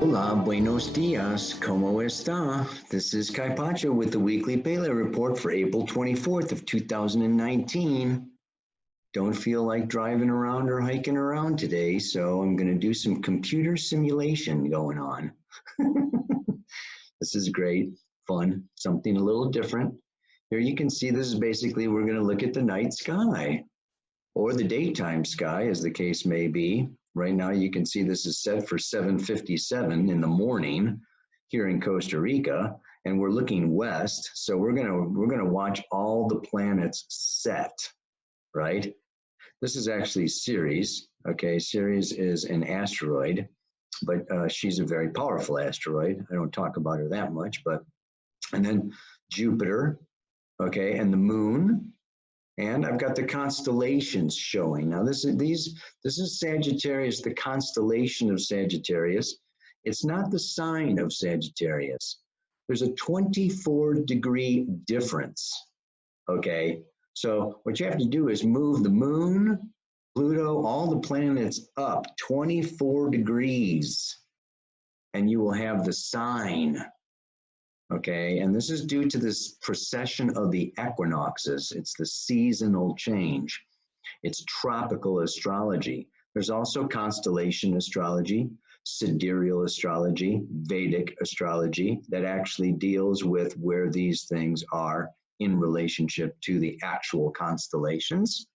Hola, buenos dias, ¿cómo está? This is Kai Pacho with the weekly Paleo report for April 24th of 2019. Don't feel like driving around or hiking around today, so I'm going to do some computer simulation going on. This is great, fun, something a little different. Here you can see this is basically, we're going to look at the night sky or the daytime sky as the case may be. Right now you can see this is set for 7:57 in the morning here in Costa Rica, and we're looking west. So we're gonna watch all the planets set, right? This is actually Ceres. Okay, Ceres is an asteroid, but she's a very powerful asteroid. I don't talk about her that much, but and then Jupiter, okay, and the moon. And I've got the constellations showing. Now this is Sagittarius, the constellation of Sagittarius. It's not the sign of Sagittarius. There's a 24-degree difference. Okay, so what you have to do is move the moon, Pluto, all the planets up 24 degrees, and you will have the sign. Okay, and this is due to this precession of the equinoxes. It's the seasonal change. It's tropical astrology. There's also constellation astrology, sidereal astrology, Vedic astrology that actually deals with where these things are in relationship to the actual constellations.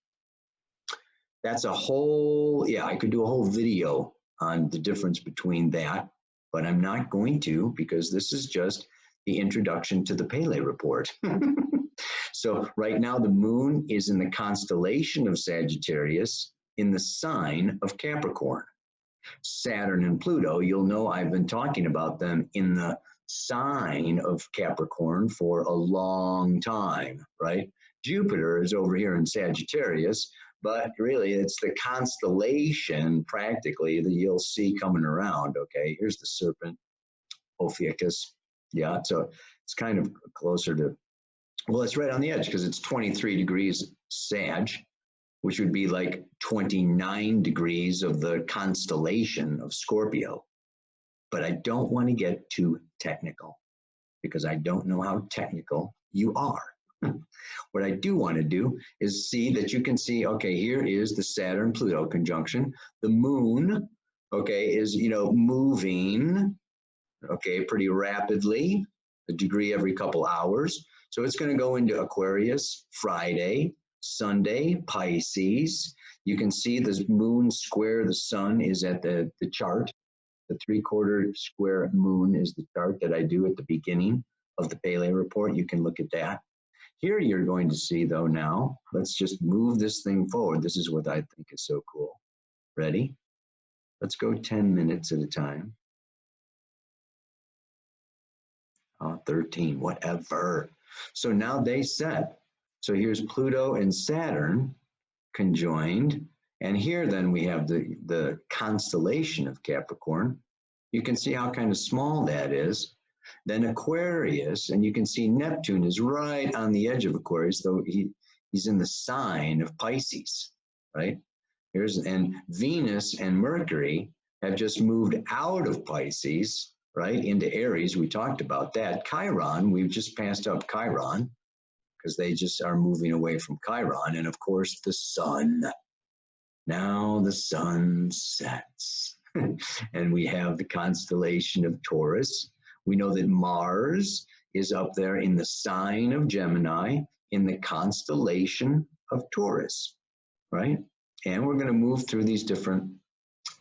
That's a whole, yeah, I could do a whole video on the difference between that, but I'm not going to because this is just the introduction to the Pele report. So right now the moon is in the constellation of Sagittarius in the sign of Capricorn. Saturn and Pluto, you'll know I've been talking about them in the sign of Capricorn for a long time, right? Jupiter is over here in Sagittarius, but really it's the constellation practically that you'll see coming around, okay? Here's the serpent, Ophiuchus. Yeah, so it's kind of closer to, well, it's right on the edge because it's 23 degrees Sag, which would be like 29 degrees of the constellation of Scorpio. But I don't want to get too technical because I don't know how technical you are. What I do want to do is see that you can see, okay, here is the Saturn-Pluto conjunction. The moon, okay, is, moving, okay, pretty rapidly, a degree every couple hours. So it's going to go into Aquarius Friday, Sunday, Pisces. You can see the moon square the sun is at the chart. The 3/4 square moon is the chart that I do at the beginning of the Pele report. You can look at that. Here you're going to see, though, now, let's just move this thing forward. This is what I think is so cool. Ready? Let's go 10 minutes at a time. 13, whatever. So now they set. So here's Pluto and Saturn conjoined. And here then we have the constellation of Capricorn. You can see how kind of small that is. Then Aquarius, and you can see Neptune is right on the edge of Aquarius, though he's in the sign of Pisces, right? And Venus and Mercury have just moved out of Pisces, right, into Aries. We talked about that. Chiron, we've just passed up Chiron because they just are moving away from Chiron. And of course, the sun. Now the sun sets. And we have the constellation of Taurus. We know that Mars is up there in the sign of Gemini in the constellation of Taurus, right? And we're going to move through these different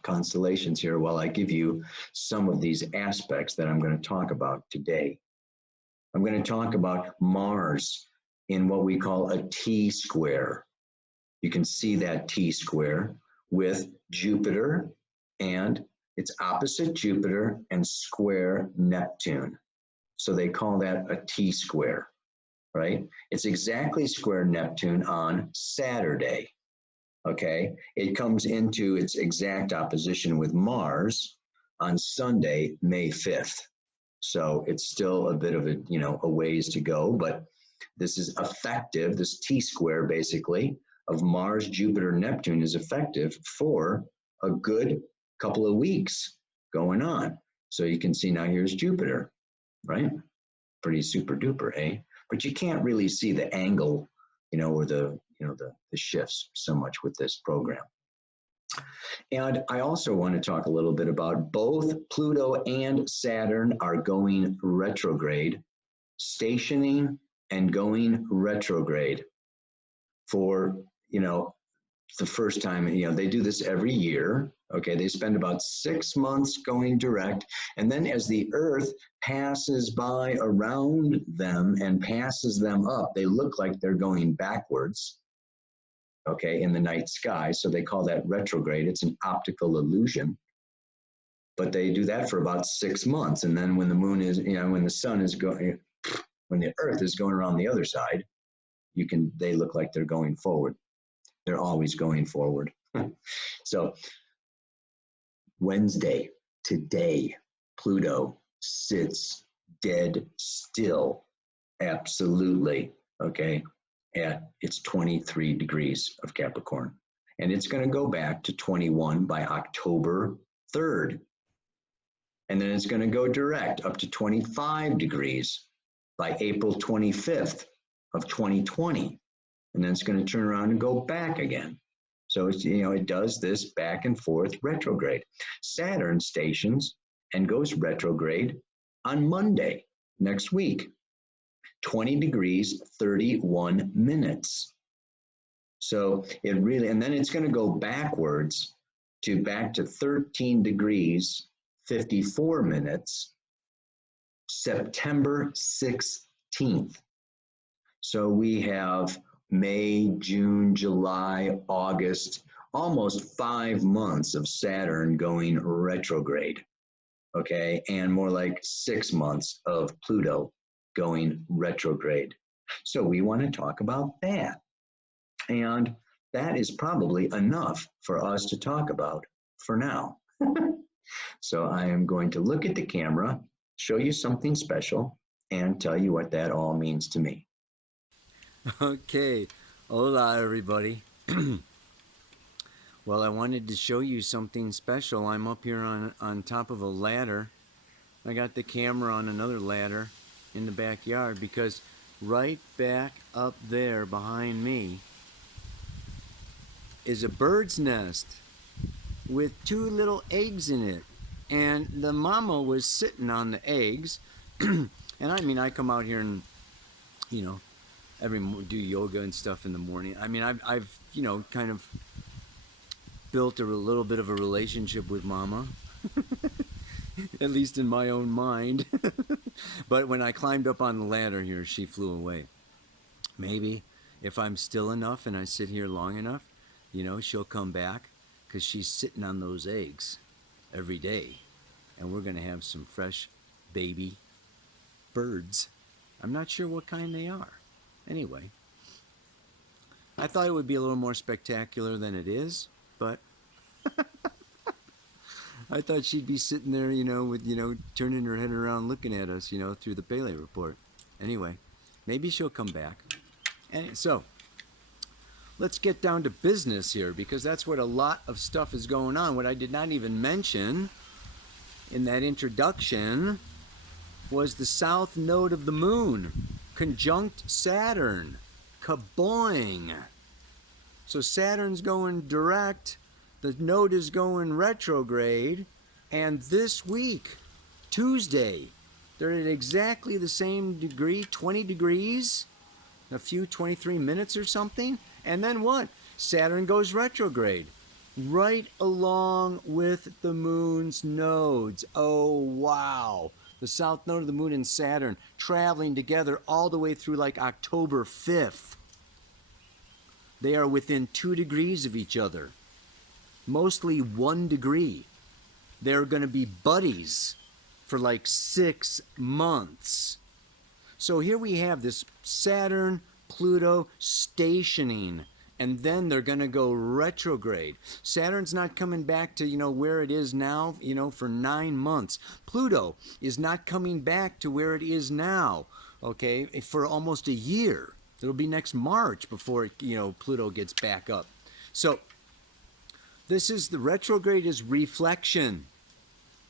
constellations here while I give you some of these aspects that I'm going to talk about today. I'm going to talk about Mars in what we call a T-square. You can see that T-square with Jupiter and its opposite Jupiter and square Neptune. So they call that a T-square, right? It's exactly square Neptune on Saturday. Okay, it comes into its exact opposition with Mars on Sunday, May 5th. So it's still a bit of a ways to go, but this is effective. This T-square basically of Mars, Jupiter, Neptune is effective for a good couple of weeks going on. So you can see now here's Jupiter, right? Pretty super duper, eh? But you can't really see the angle, or the shifts so much with this program. And I also want to talk a little bit about both Pluto and Saturn are going retrograde, stationing and going retrograde for, the first time. They do this every year. Okay, they spend about 6 months going direct. And then as the Earth passes by around them and passes them up, they look like they're going backwards, okay, in the night sky. So they call that retrograde. It's an optical illusion. But they do that for about 6 months. And then when the moon is, when the sun is going, when the Earth is going around the other side, they look like they're going forward. They're always going forward. So Wednesday, today, Pluto sits dead still, absolutely, okay, at its 23 degrees of Capricorn. And it's going to go back to 21 by October 3rd. And then it's going to go direct up to 25 degrees by April 25th of 2020. And then it's going to turn around and go back again. So it's, it does this back and forth retrograde. Saturn stations and goes retrograde on Monday next week, 20 degrees, 31 minutes. So it really, and then it's going to go backwards back to 13 degrees, 54 minutes, September 16th. So we have May, June, July, August, almost 5 months of Saturn going retrograde, okay? And more like 6 months of Pluto going retrograde. So we want to talk about that. And that is probably enough for us to talk about for now. So I am going to look at the camera, show you something special, and tell you what that all means to me. Okay, hola everybody. Well, I wanted to show you something special. I'm up here on top of a ladder. I got the camera on another ladder in the backyard because right back up there behind me is a bird's nest with 2 little eggs in it. And the mama was sitting on the eggs. And I come out here and, do yoga and stuff in the morning. I've kind of built a little bit of a relationship with Mama, at least in my own mind. But when I climbed up on the ladder here, she flew away. Maybe if I'm still enough and I sit here long enough, she'll come back because she's sitting on those eggs every day, and we're going to have some fresh baby birds. I'm not sure what kind they are. Anyway, I thought it would be a little more spectacular than it is, but I thought she'd be sitting there, with, turning her head around looking at us, through the Pele report. Anyway, maybe she'll come back. And so, let's get down to business here, because that's what a lot of stuff is going on. What I did not even mention in that introduction was the south node of the moon, conjunct Saturn. Kaboing! So Saturn's going direct, the node is going retrograde, and this week, Tuesday, they're at exactly the same degree, 20 degrees, a few 23 minutes or something, and then what? Saturn goes retrograde, right along with the moon's nodes. Oh, wow. The south node of the moon and Saturn traveling together all the way through like October 5th. They are within 2 degrees of each other, mostly 1 degree. They're going to be buddies for like 6 months. So here we have this Saturn, Pluto stationing, and then they're going to go retrograde. Saturn's not coming back to, where it is now, for 9 months. Pluto is not coming back to where it is now, okay, for almost a year. It'll be next March before, Pluto gets back up. So this is the retrograde is reflection.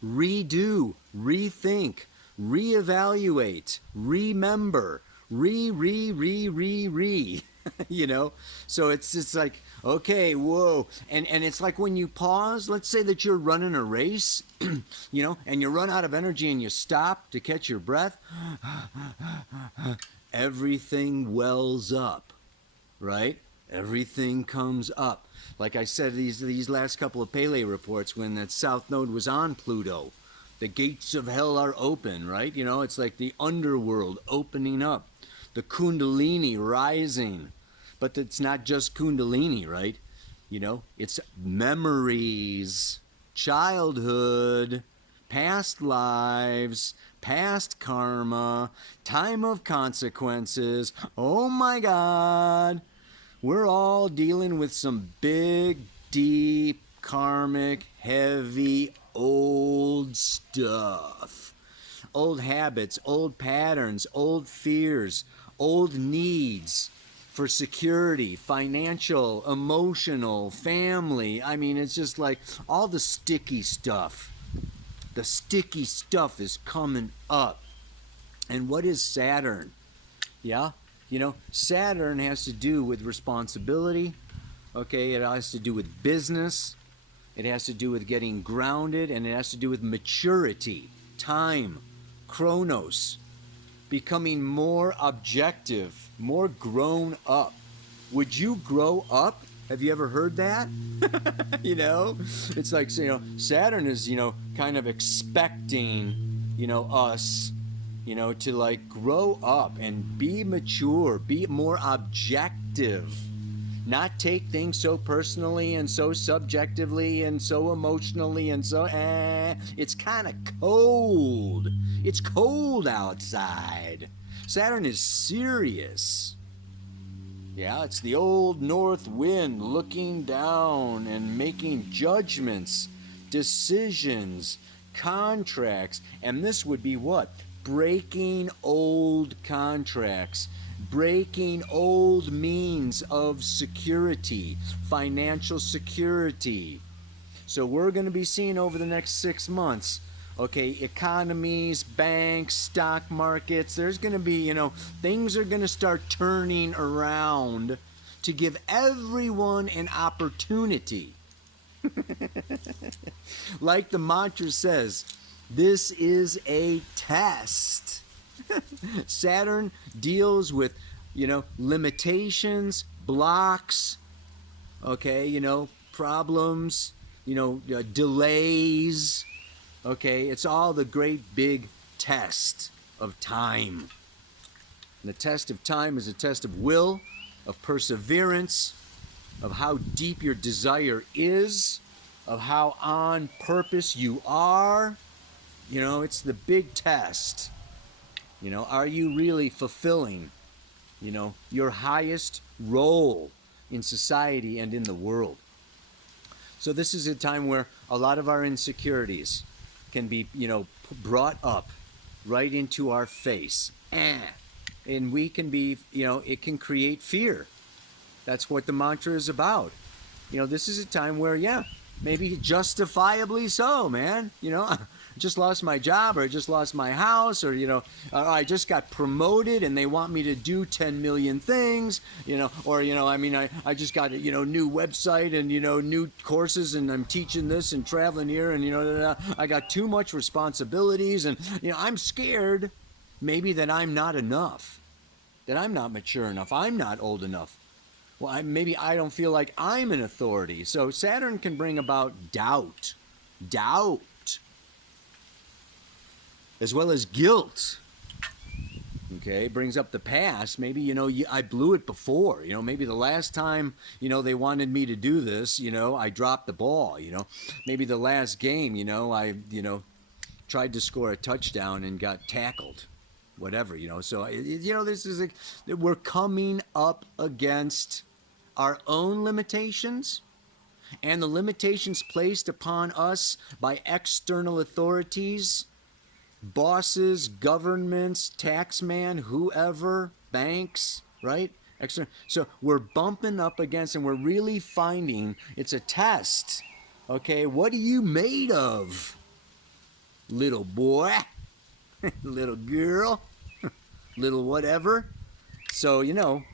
redo, rethink, reevaluate, remember, re. You know, so it's just like, okay, whoa, and it's like when you pause. Let's say that you're running a race, you know, and you run out of energy and you stop to catch your breath. Everything wells up, right? Everything comes up. Like I said, these last couple of Pele reports, when that South Node was on Pluto, the gates of hell are open, right? You know, it's like the underworld opening up, the Kundalini rising. But it's not just Kundalini, right? You know, it's memories, childhood, past lives, past karma, time of consequences. Oh my God. We're all dealing with some big, deep, karmic, heavy, old stuff. Old habits, old patterns, old fears, old needs for security, financial, emotional, family. I mean, it's just like all the sticky stuff. The sticky stuff is coming up. And what is Saturn? Yeah? You know, Saturn has to do with responsibility. Okay, it has to do with business. It has to do with getting grounded, and it has to do with maturity, time, chronos, becoming more objective, more grown up. Would you grow up? Have you ever heard that? You know, it's like, you know, Saturn is, you know, kind of expecting, you know, us, you know, to like grow up and be mature, be more objective, not take things so personally and so subjectively and so emotionally and so, it's kind of cold. It's cold outside. Saturn is serious. Yeah, it's the old north wind looking down and making judgments, decisions, contracts. And this would be what? Breaking old contracts, breaking old means of security, financial security. So we're going to be seeing over the next 6 months, okay, economies, banks, stock markets, there's going to be, you know, things are going to start turning around to give everyone an opportunity. Like the mantra says, this is a test. Saturn deals with, you know, limitations, blocks, okay, you know, problems, you know, delays. Okay, it's all the great big test of time. And the test of time is a test of will, of perseverance, of how deep your desire is, of how on purpose you are. You know, it's the big test. You know, are you really fulfilling, you know, your highest role in society and in the world? So this is a time where a lot of our insecurities can be, you know, brought up right into our face. And we can be, you know, it can create fear. That's what the mantra is about. You know, this is a time where, yeah, maybe justifiably so, man. You know, I just lost my job, or I just lost my house, or, you know, I just got promoted and they want me to do 10 million things, you know, or, you know, I mean, I just got a, you know, new website and, you know, new courses, and I'm teaching this and traveling here, and, you know, I got too much responsibilities, and, you know, I'm scared maybe that I'm not enough, that I'm not mature enough, I'm not old enough. Well, maybe I don't feel like I'm an authority. So Saturn can bring about doubt, as well as guilt. Okay, brings up the past. Maybe, you know, I blew it before. You know, maybe the last time, you know, they wanted me to do this, you know, I dropped the ball. You know, maybe the last game, you know, I, you know, tried to score a touchdown and got tackled. Whatever, you know. So, you know, this is we're coming up against our own limitations and the limitations placed upon us by external authorities, bosses, governments, taxman, whoever, banks, right? So we're bumping up against, and we're really finding it's a test. Okay, what are you made of? little boy, little girl, little whatever. So,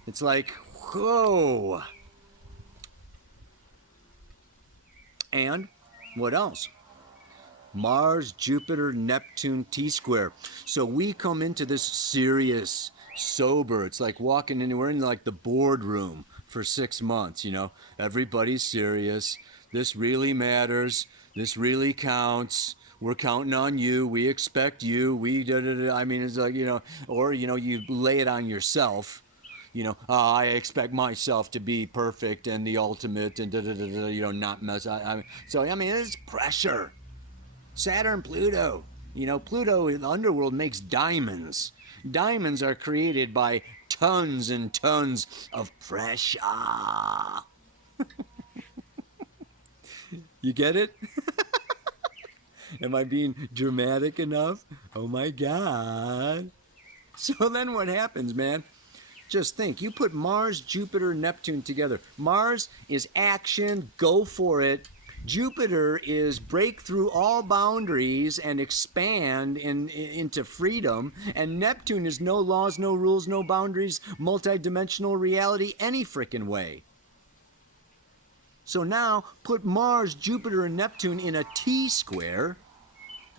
it's like, whoa. And what else? Mars, Jupiter, Neptune, T-square. So we come into this serious, sober. It's like walking in, we're in like the boardroom for 6 months, Everybody's serious. This really matters. This really counts. We're counting on you. We expect you. I mean, it's like, or, you lay it on yourself. I expect myself to be perfect and the ultimate and not mess. So, it's pressure. Saturn, Pluto. Pluto in the underworld makes diamonds. Diamonds are created by tons and tons of pressure. You get it? Am I being dramatic enough? Oh my God. So then what happens, man? Just think, you put Mars, Jupiter, Neptune together. Mars is action, go for it. Jupiter is break through all boundaries and expand into freedom. And Neptune is no laws, no rules, no boundaries, multidimensional reality any frickin' way. So now put Mars, Jupiter, and Neptune in a T-square.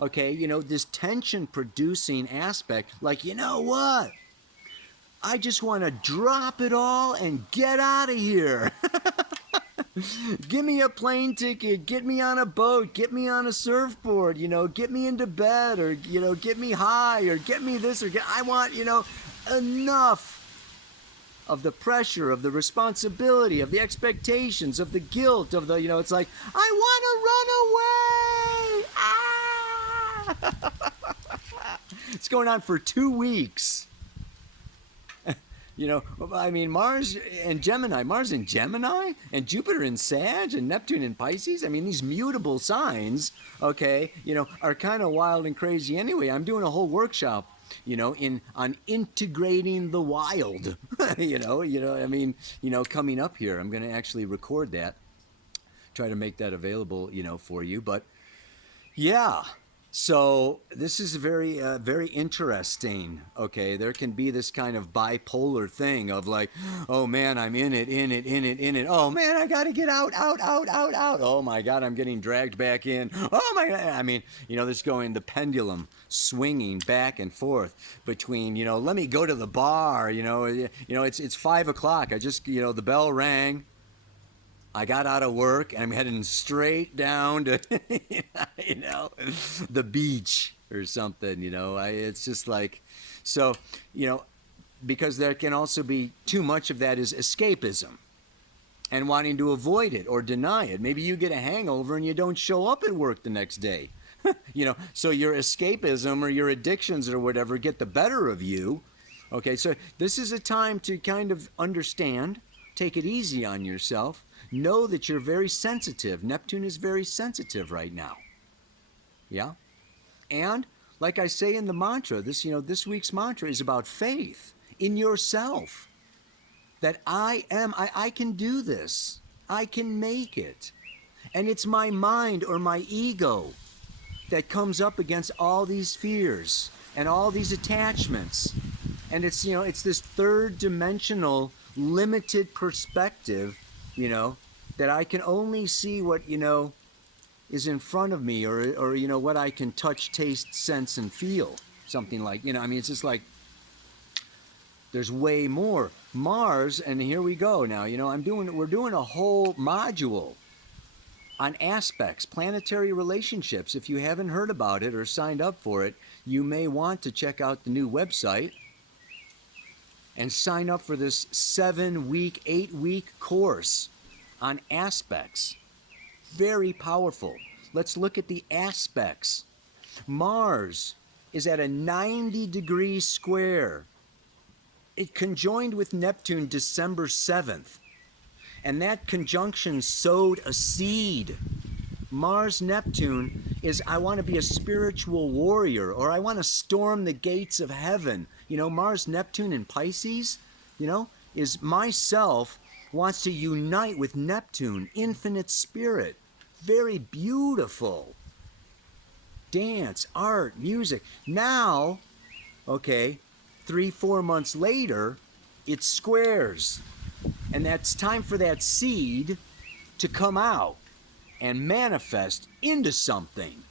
Okay, this tension producing aspect. Like, you know what? I just want to drop it all and get out of here. Give me a plane ticket, get me on a boat, get me on a surfboard, get me into bed, or, get me high, or get me this, I want, enough of the pressure, of the responsibility, of the expectations, of the guilt, of the, it's like, I want to run away. Ah! It's going on for 2 weeks. Mars and Gemini, and Jupiter in Sag, and Neptune in Pisces. These mutable signs, okay, are kind of wild and crazy anyway. I'm doing a whole workshop, on integrating the wild, coming up here. I'm going to actually record that, try to make that available, for you. But yeah. So this is very, very interesting. Okay, there can be this kind of bipolar thing of like, oh man, I'm in it. Oh man, I gotta get out. Oh my God, I'm getting dragged back in. Oh my God, this going the pendulum swinging back and forth between, let me go to the bar. It's 5 o'clock. I just, the bell rang. I got out of work and I'm heading straight down to, the beach or something, it's just like, so, because there can also be too much of that is escapism and wanting to avoid it or deny it. Maybe you get a hangover and you don't show up at work the next day, so your escapism or your addictions or whatever get the better of you. Okay, so this is a time to kind of understand, take it easy on yourself. Know that you're very sensitive. Neptune is very sensitive right now. Yeah? And like I say in the mantra, this week's mantra is about faith in yourself. That I can do this. I can make it. And it's my mind or my ego that comes up against all these fears and all these attachments. And it's, it's this third dimensional limited perspective, that I can only see what, is in front of me or what I can touch, taste, sense, and feel. Something like, it's just like, there's way more. Mars, and here we go now, we're doing a whole module on aspects, planetary relationships. If you haven't heard about it or signed up for it, you may want to check out the new website and sign up for this 7-week, 8-week course on aspects. Very powerful. Let's look at the aspects. Mars is at a 90-degree square. It conjoined with Neptune December 7th. And that conjunction sowed a seed. Mars-Neptune is, I want to be a spiritual warrior, or I want to storm the gates of heaven. Mars-Neptune in Pisces, is myself wants to unite with Neptune, infinite spirit. Very beautiful. dance, art, music. Now, okay, 3-4 months later, it's squares. And that's time for that seed to come out and manifest into something.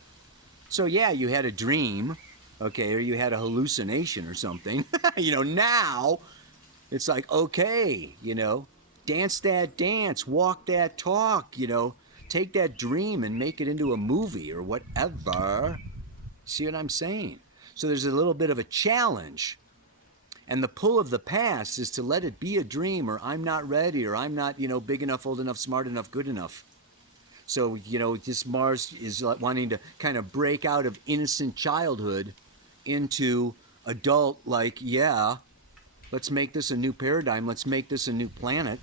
So yeah, you had a dream, okay, or you had a hallucination or something. Now it's like, okay, dance that dance, walk that talk, take that dream and make it into a movie or whatever. See what I'm saying? So there's a little bit of a challenge. And the pull of the past is to let it be a dream, or I'm not ready, or I'm not, big enough, old enough, smart enough, good enough. So, this Mars is wanting to kind of break out of innocent childhood into adult, like, yeah, let's make this a new paradigm. Let's make this a new planet.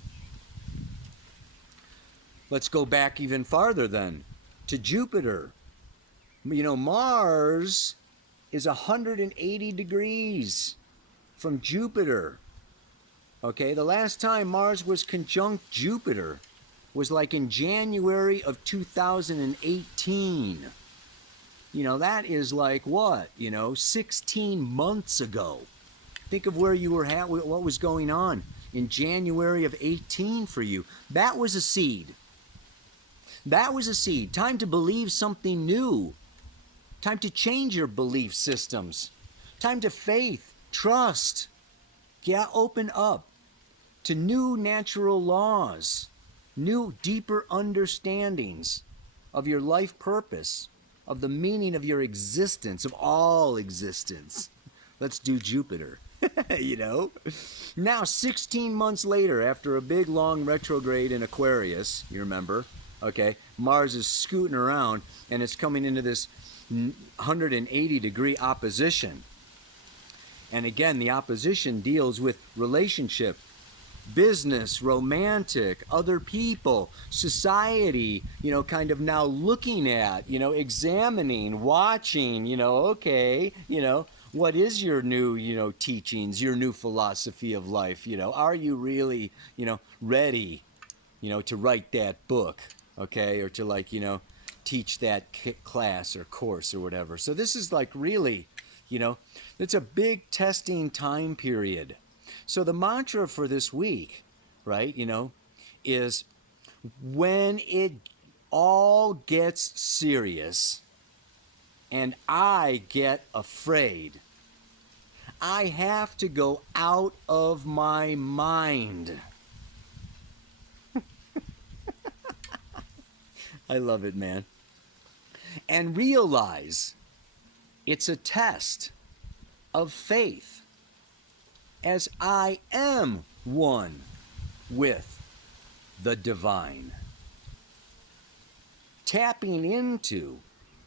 Let's go back even farther then to Jupiter. Mars is 180 degrees from Jupiter. Okay, the last time Mars was conjunct Jupiter was like in January of 2018. That is like what? 16 months ago. Think of where you were at, what was going on in January of 18 for you. That was a seed. That was a seed. Time to believe something new. Time to change your belief systems. Time to faith, trust. Yeah, open up to new natural laws, new deeper understandings of your life purpose, of the meaning of your existence, of all existence. Let's do Jupiter. Now 16 months later, after a big long retrograde in Aquarius, you remember, okay, Mars is scooting around and it's coming into this 180 degree opposition. And again, the opposition deals with relationship, business, romantic, other people, society, kind of now looking at, examining, watching, okay, what is your new, teachings, your new philosophy of life? Are you really, ready, to write that book, okay, or to teach that class or course or whatever. So this is like really, it's a big testing time period. So the mantra for this week, right, is when it all gets serious and I get afraid, I have to go out of my mind. I love it, man. And realize it's a test of faith, as I am one with the divine. Tapping into,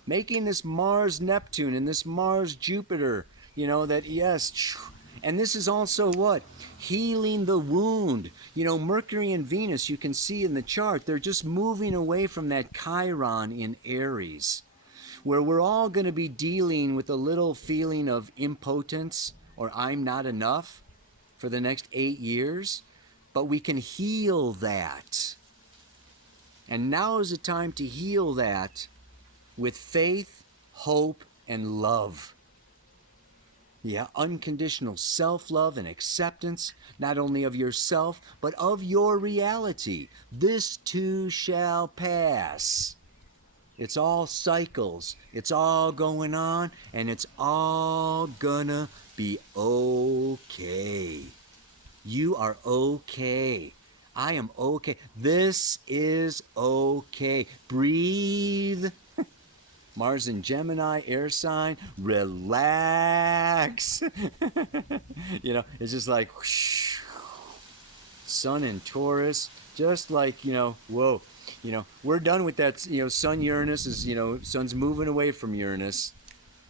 making this Mars-Neptune and this Mars-Jupiter, that yes, and this is also what? Healing the wound. Mercury and Venus, you can see in the chart, they're just moving away from that Chiron in Aries, where we're all going to be dealing with a little feeling of impotence or I'm not enough for the next 8 years, but we can heal that. And now is the time to heal that with faith, hope, and love. Yeah, unconditional self-love and acceptance, not only of yourself, but of your reality. This too shall pass. It's all cycles. It's all going on, and it's all gonna be okay. You are okay. I am okay. This is okay. Breathe. Mars and Gemini, air sign, relax. It's just like whoosh. Sun and Taurus, just like, whoa. We're done with that, Sun Uranus is, Sun's moving away from Uranus.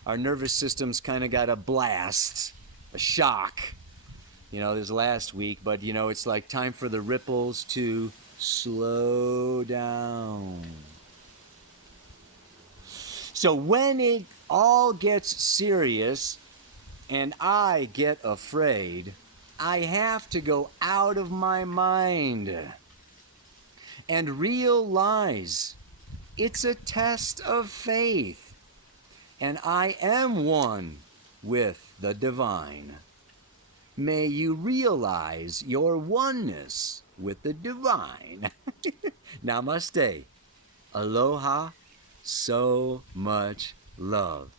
Our nervous system's kind of got a blast, a shock, this last week, but, it's like time for the ripples to slow down. So when it all gets serious and I get afraid, I have to go out of my mind and realize it's a test of faith. and I am one with the divine. May you realize your oneness with the divine. Namaste. Aloha. So much love.